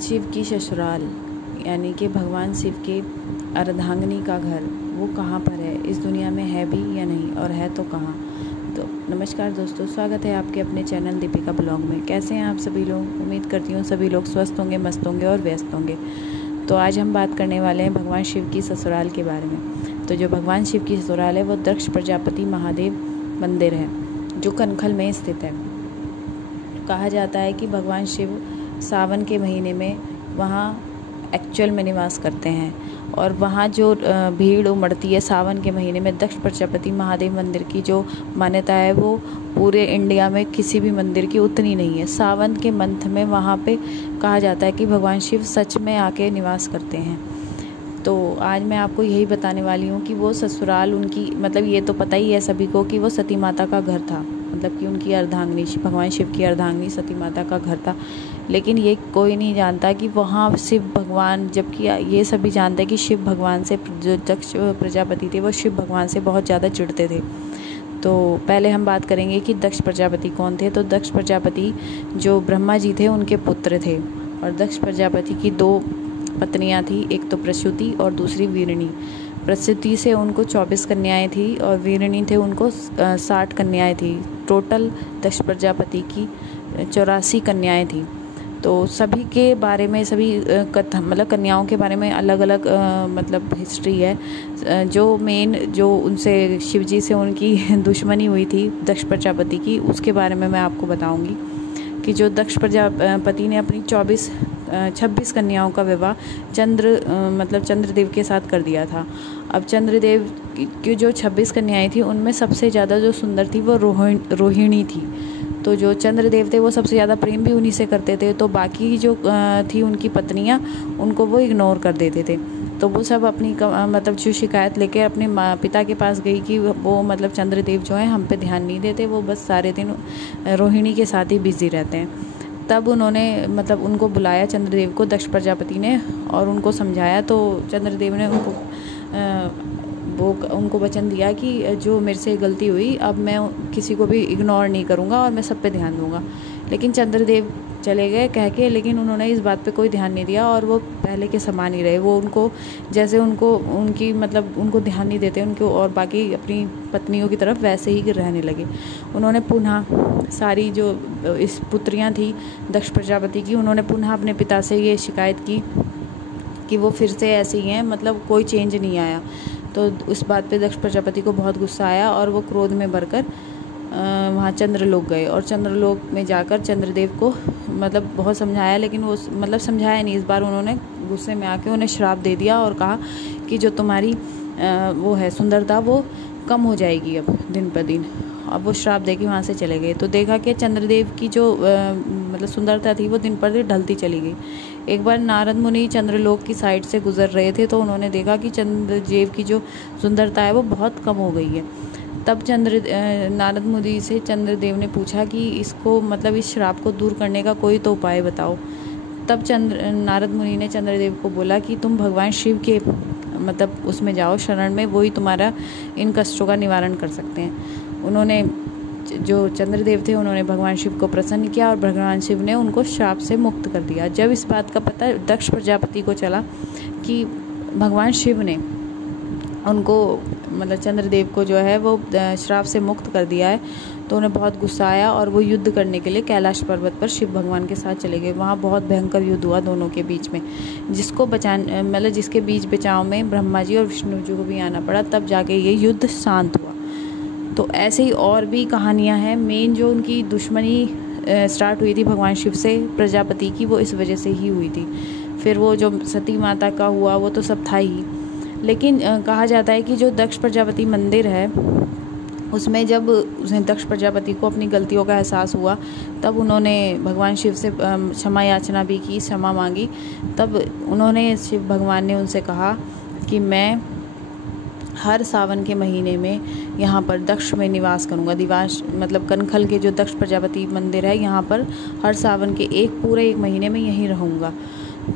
शिव की ससुराल यानी कि भगवान शिव के अर्धांगिनी का घर वो कहाँ पर है, इस दुनिया में है भी या नहीं, और है तो कहाँ। तो नमस्कार दोस्तों, स्वागत है आपके अपने चैनल दीपिका ब्लॉग में। कैसे हैं आप सभी लोग? उम्मीद करती हूँ सभी लोग स्वस्थ होंगे, मस्त होंगे और व्यस्त होंगे। तो आज हम बात करने वाले हैं भगवान शिव की ससुराल के बारे में। तो जो भगवान शिव की ससुराल है वो दक्ष प्रजापति महादेव मंदिर है जो कनखल में स्थित है। कहा जाता है कि भगवान शिव सावन के महीने में वहाँ एक्चुअल में निवास करते हैं, और वहाँ जो भीड़ उमड़ती है सावन के महीने में, दक्ष प्रजापति महादेव मंदिर की जो मान्यता है वो पूरे इंडिया में किसी भी मंदिर की उतनी नहीं है। सावन के मंथ में वहाँ पे कहा जाता है कि भगवान शिव सच में आके निवास करते हैं। तो आज मैं आपको यही बताने वाली हूँ कि वो ससुराल उनकी, मतलब ये तो पता ही है सभी को कि वो सती माता का घर था, मतलब कि उनकी अर्धांगिनी, भगवान शिव की अर्धांगिनी सती माता का घर था। लेकिन ये कोई नहीं जानता कि वहाँ शिव भगवान, जबकि ये सभी जानते हैं कि शिव भगवान से, जो दक्ष प्रजापति थे वो शिव भगवान से बहुत ज़्यादा चिढ़ते थे। तो पहले हम बात करेंगे कि दक्ष प्रजापति कौन थे। तो दक्ष प्रजापति जो ब्रह्मा जी थे उनके पुत्र थे, और दक्ष प्रजापति की दो पत्नियां थी, एक तो प्रसूति और दूसरी वीरणी। प्रसूति से उनको 24 कन्याएं थी और वीरणी थे उनको 60 कन्याएं थी। टोटल दक्ष प्रजापति की 84 कन्याएं थी। तो सभी के बारे में, सभी मतलब कन्याओं के बारे में अलग अलग मतलब हिस्ट्री है। जो मेन, जो उनसे शिव जी से उनकी दुश्मनी हुई थी दक्ष प्रजापति की, उसके बारे में मैं आपको बताऊंगी कि जो दक्ष प्रजापति ने अपनी 26 कन्याओं का विवाह चंद्रदेव के साथ कर दिया था। अब चंद्रदेव की जो 26 कन्याएं थी उनमें सबसे ज़्यादा जो सुंदर थी वो रोहिणी थी। तो जो चंद्रदेव थे वो सबसे ज़्यादा प्रेम भी उन्हीं से करते थे। तो बाकी जो थी उनकी पत्नियां, उनको वो इग्नोर कर देते थे। तो वो सब अपनी मतलब जो शिकायत लेके अपने पिता के पास गई कि वो मतलब चंद्रदेव जो है हम पे ध्यान नहीं देते, वो बस सारे दिन रोहिणी के साथ ही बिजी रहते हैं। तब उन्होंने मतलब उनको बुलाया चंद्रदेव को, दक्ष प्रजापति ने, और उनको समझाया। तो चंद्रदेव ने उनको वचन दिया कि जो मेरे से गलती हुई, अब मैं किसी को भी इग्नोर नहीं करूँगा और मैं सब पे ध्यान दूँगा। लेकिन चंद्रदेव चले गए कह के, लेकिन उन्होंने इस बात पे कोई ध्यान नहीं दिया और वो पहले के समान ही रहे। वो उनको जैसे उनकी मतलब उनको ध्यान नहीं देते उनको, और बाकी अपनी पत्नियों की तरफ वैसे ही रहने लगे। उन्होंने पुनः सारी जो इस पुत्रियां थी दक्ष प्रजापति की, उन्होंने पुनः अपने पिता से ये शिकायत की कि वो फिर से ऐसे ही हैं, मतलब कोई चेंज नहीं आया। तो उस बात पे दक्ष प्रजापति को बहुत गुस्सा आया और वो क्रोध में भरकर वहाँ चंद्रलोक गए, और चंद्रलोक में जाकर चंद्रदेव को मतलब बहुत समझाया, लेकिन वो मतलब समझाया नहीं। इस बार उन्होंने गुस्से में आके उन्हें श्राप दे दिया और कहा कि जो तुम्हारी वो है सुंदरता वो कम हो जाएगी अब दिन पर दिन। अब वो श्राप दे के वहाँ से चले गए। तो देखा कि चंद्रदेव की जो मतलब सुंदरता थी वो दिन पर दिन ढलती चली गई। एक बार नारद मुनि चंद्रलोक की साइड से गुजर रहे थे, तो उन्होंने देखा कि चंद्रदेव की जो सुंदरता है वो बहुत कम हो गई है। तब नारद मुनि से चंद्रदेव ने पूछा कि इसको, मतलब इस श्राप को दूर करने का कोई तो उपाय बताओ। तब नारद मुनि ने चंद्रदेव को बोला कि तुम भगवान शिव के मतलब उसमें जाओ शरण में, वही तुम्हारा इन कष्टों का निवारण कर सकते हैं। उन्होंने, जो चंद्रदेव थे, उन्होंने भगवान शिव को प्रसन्न किया और भगवान शिव ने उनको श्राप से मुक्त कर दिया। जब इस बात का पता दक्ष प्रजापति को चला कि भगवान शिव ने उनको, मतलब चंद्रदेव को जो है वो श्राप से मुक्त कर दिया है, तो उन्हें बहुत गुस्सा आया और वो युद्ध करने के लिए कैलाश पर्वत पर शिव भगवान के साथ चले गए। वहाँ बहुत भयंकर युद्ध हुआ दोनों के बीच में, जिसके बीच बचाव में ब्रह्मा जी और विष्णु जी को भी आना पड़ा, तब जाके ये युद्ध शांत हुआ। तो ऐसे ही और भी कहानियाँ हैं। मेन जो उनकी दुश्मनी स्टार्ट हुई थी भगवान शिव से प्रजापति की, वो इस वजह से ही हुई थी। फिर वो जो सती माता का हुआ वो तो सब था ही। लेकिन कहा जाता है कि जो दक्ष प्रजापति मंदिर है उसमें जब दक्ष प्रजापति को अपनी गलतियों का एहसास हुआ, तब उन्होंने भगवान शिव से क्षमा याचना भी की, क्षमा मांगी। तब उन्होंने, शिव भगवान ने उनसे कहा कि मैं हर सावन के महीने में यहाँ पर दक्ष में निवास करूँगा। दिवास मतलब कनखल के जो दक्ष प्रजापति मंदिर है, यहाँ पर हर सावन के पूरे एक महीने में यहीं रहूँगा।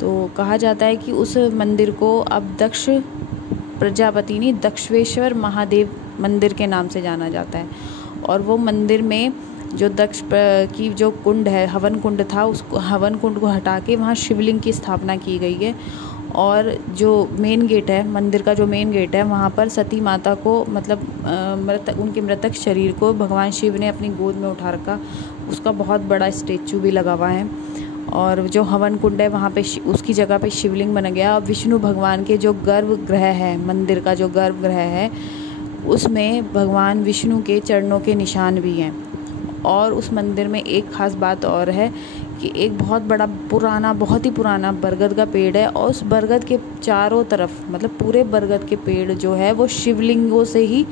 तो कहा जाता है कि उस मंदिर को अब दक्ष प्रजापति नहीं, दक्षेश्वर महादेव मंदिर के नाम से जाना जाता है। और वो मंदिर में जो दक्ष की जो कुंड है, हवन कुंड था, उसको हवन कुंड को हटा के वहाँ शिवलिंग की स्थापना की गई है। और जो मेन गेट है, मंदिर का जो मेन गेट है, वहाँ पर सती माता को मतलब उनके मृतक शरीर को भगवान शिव ने अपनी गोद में उठा रखा, उसका बहुत बड़ा स्टेचू भी लगा हुआ है। और जो हवन कुंड है वहाँ पे उसकी जगह पे शिवलिंग बन गया। विष्णु भगवान के जो गर्भगृह है, मंदिर का जो गर्भगृह है, उसमें भगवान विष्णु के चरणों के निशान भी हैं। और उस मंदिर में एक ख़ास बात और है कि एक बहुत बड़ा बहुत ही पुराना बरगद का पेड़ है, और उस बरगद के चारों तरफ मतलब पूरे बरगद के पेड़ जो है वो शिवलिंगों से ही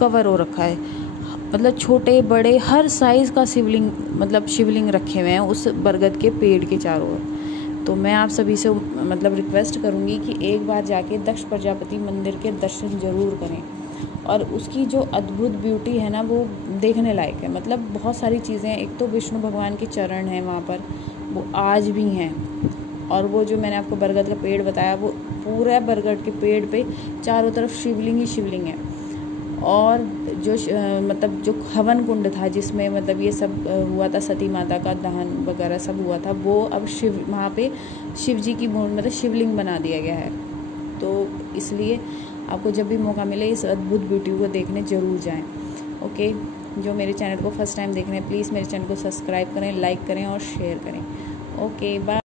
कवर हो रखा है। मतलब छोटे बड़े हर साइज़ का शिवलिंग रखे हुए हैं उस बरगद के पेड़ के चारों ओर। तो मैं आप सभी से रिक्वेस्ट करूँगी कि एक बार जाके दक्ष प्रजापति मंदिर के दर्शन ज़रूर करें। और उसकी जो अद्भुत ब्यूटी है ना, वो देखने लायक है। मतलब बहुत सारी चीज़ें हैं। एक तो विष्णु भगवान के चरण हैं वहाँ पर, वो आज भी हैं। और वो जो मैंने आपको बरगद का पेड़ बताया, वो पूरा बरगद के पेड़ पे चारों तरफ शिवलिंग ही शिवलिंग है। और जो हवन कुंड था जिसमें ये सब हुआ था, सती माता का दहन वगैरह सब हुआ था, वो अब वहाँ पे शिव जी की शिवलिंग बना दिया गया है। तो इसलिए आपको जब भी मौका मिले इस अद्भुत ब्यूटी को देखने ज़रूर जाएं। ओके, जो मेरे चैनल को फर्स्ट टाइम देख रहे हैं, प्लीज़ मेरे चैनल को सब्सक्राइब करें, लाइक करें और शेयर करें। Okay, bye.